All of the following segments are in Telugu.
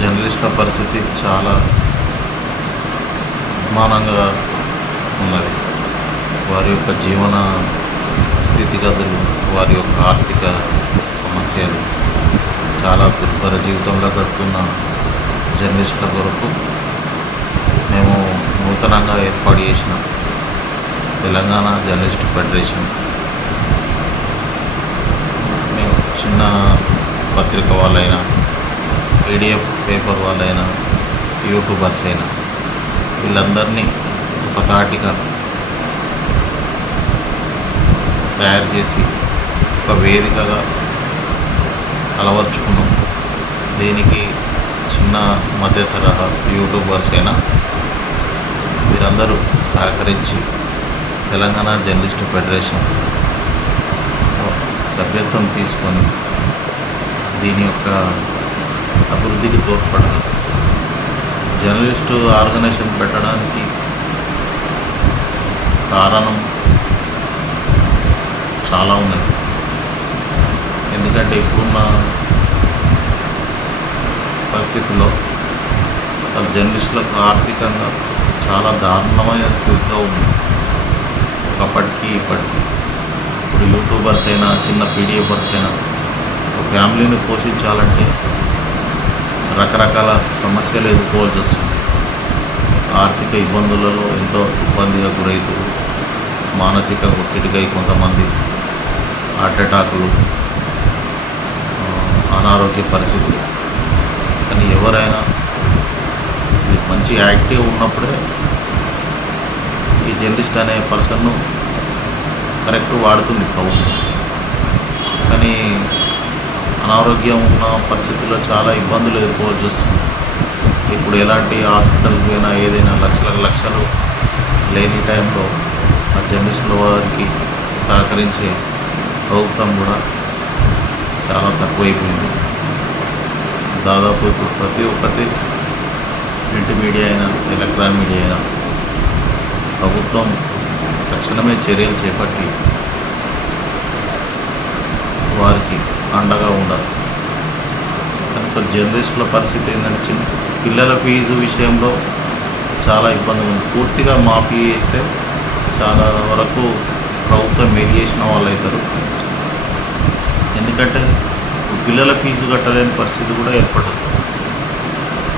జర్నలిస్టుల పరిస్థితి చాలా అభిమానంగా ఉన్నది. వారి యొక్క జీవన స్థితిగతులు వారి యొక్క ఆర్థిక సమస్యలు చాలా దుర్భర జీవితంలో గడుపుతున్న జర్నలిస్టుల కొరకు మేము నూతనంగా ఏర్పాటు చేసిన తెలంగాణ జర్నలిస్ట్ ఫెడరేషన్ మేము చిన్న పత్రిక వాళ్ళైనా పీడిఎఫ్ పేపర్ వాళ్ళైనా యూట్యూబర్స్ అయినా వీళ్ళందరినీ ఒక తాటిగా తయారు చేసి ఒక వేదికగా అలవర్చుకున్నాం. దీనికి చిన్న మధ్య తరహా యూట్యూబర్స్ అయినా వీరందరూ సహకరించి తెలంగాణ జర్నలిస్ట్ ఫెడరేషన్ సభ్యత్వం తీసుకొని దీని యొక్క అభివృద్ధికి తోడ్పడాలి జర్నలిస్టు ఆర్గనైజేషన్ పెట్టడానికి కారణం చాలా ఉన్నాయి ఎందుకంటే ఇప్పుడున్న పరిస్థితుల్లో అసలు జర్నలిస్టులకు ఆర్థికంగా చాలా దారుణమైన స్థితిలో ఉంది. ఒకప్పటికి ఇప్పటికీ. ఇప్పుడు యూట్యూబర్స్ అయినా చిన్న పీడిఎఫర్స్ అయినా ఒక ఫ్యామిలీని పోషించాలంటే రకరకాల సమస్యలు ఎదుర్కోవాల్సి వస్తుంది. ఆర్థిక ఇబ్బందులలో ఎంతో ఇబ్బందిగా గురవుతూ మానసిక ఒత్తిడికై కొంతమంది హార్ట్ అటాకులు అనారోగ్య పరిస్థితులు. కానీ ఎవరైనా మంచి యాక్టివ్ ఉన్నప్పుడే ఈ జర్నలిస్ట్ అనే పర్సన్ను కరెక్ట్ వాడుతుంది ప్రభుత్వం. కానీ అనారోగ్యం ఉన్న పరిస్థితుల్లో చాలా ఇబ్బందులు ఎదుర్కోవాల్సి వస్తుంది. ఇప్పుడు ఎలాంటి హాస్పిటల్కి పోయినా ఏదైనా లక్షల లక్షలు లేని టైంలో ఆ జర్నలిస్టుల వారికి సహకరించే ప్రభుత్వం కూడా చాలా తక్కువైపోయింది. దాదాపు ఇప్పుడు ప్రతి ఒక్కటి ప్రింట్ మీడియా అయినా ఎలక్ట్రానిక్ మీడియా అయినా ప్రభుత్వం తక్షణమే చర్యలు చేపట్టి వారికి అండగా ఉండాలి కనుక జర్నలిస్టుల పరిస్థితి ఏంటంటే చిన్న పిల్లల ఫీజు విషయంలో చాలా ఇబ్బంది ఉంది. పూర్తిగా మాఫీ చేస్తే చాలా వరకు ప్రభుత్వం మేలు చేసిన వాళ్ళు అవుతారు ఎందుకంటే పిల్లల ఫీజు కట్టలేని పరిస్థితి కూడా ఏర్పడుతుంది.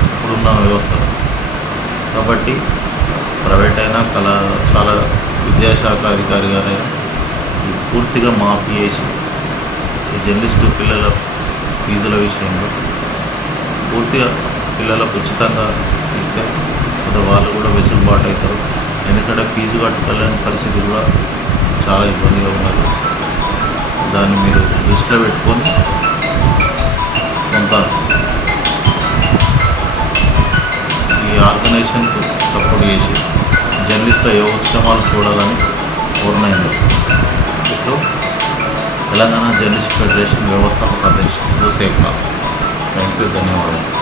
ఇప్పుడున్న వ్యవస్థ. కాబట్టి ప్రైవేట్ అయినా కళ చాలా విద్యాశాఖ అధికారి గారైనా పూర్తిగా మాఫీ చేసి జర్నలిస్టు పిల్లల ఫీజుల విషయంలో పూర్తిగా పిల్లలకు ఉచితంగా ఇస్తే కొంత వాళ్ళు కూడా వెసులుబాటు అవుతారు. ఎందుకంటే ఫీజు కట్టుకోలేని పరిస్థితి కూడా చాలా ఇబ్బందిగా ఉన్నది. దాన్ని మీరు దృష్టిలో పెట్టుకొని కొంత ఈ ఆర్గనైజేషన్కు సపోర్ట్ చేసి జర్నలిస్టుల యోగక్షేమాలు చూడాలని పూర్ణైంది ఇప్పుడు తెలంగాణ జర్నలిస్ట్ ఫెడరేషన్ వ్యవస్థాపక అధ్యక్షుడు జోసేఫ్ థ్యాంక్ యూ ధన్యవాదాలు.